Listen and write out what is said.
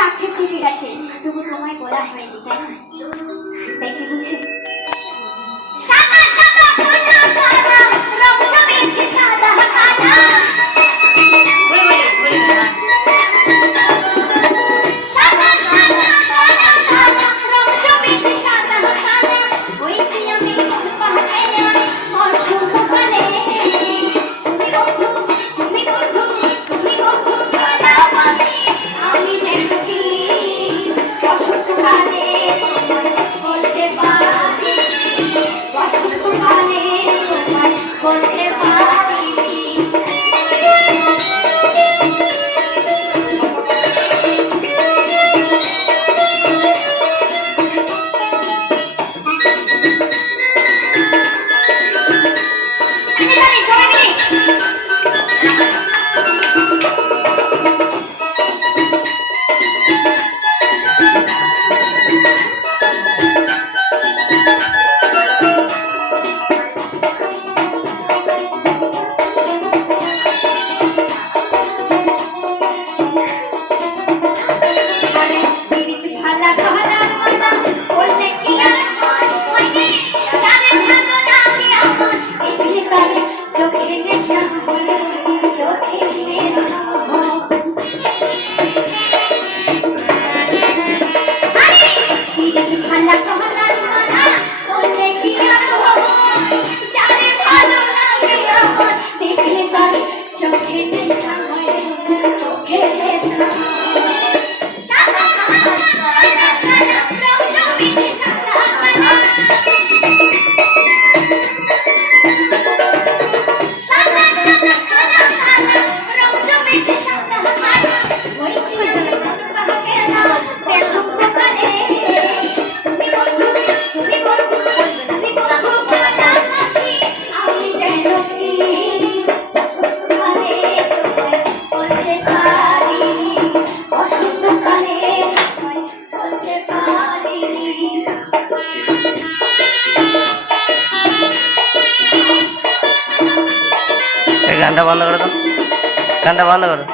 আক্ষেপ থেকে গেছে তবু তোমায় বলা হয়নি দেখে বুঝছি গানটা বন্ধ করে দাও। গানটা বন্ধ করো।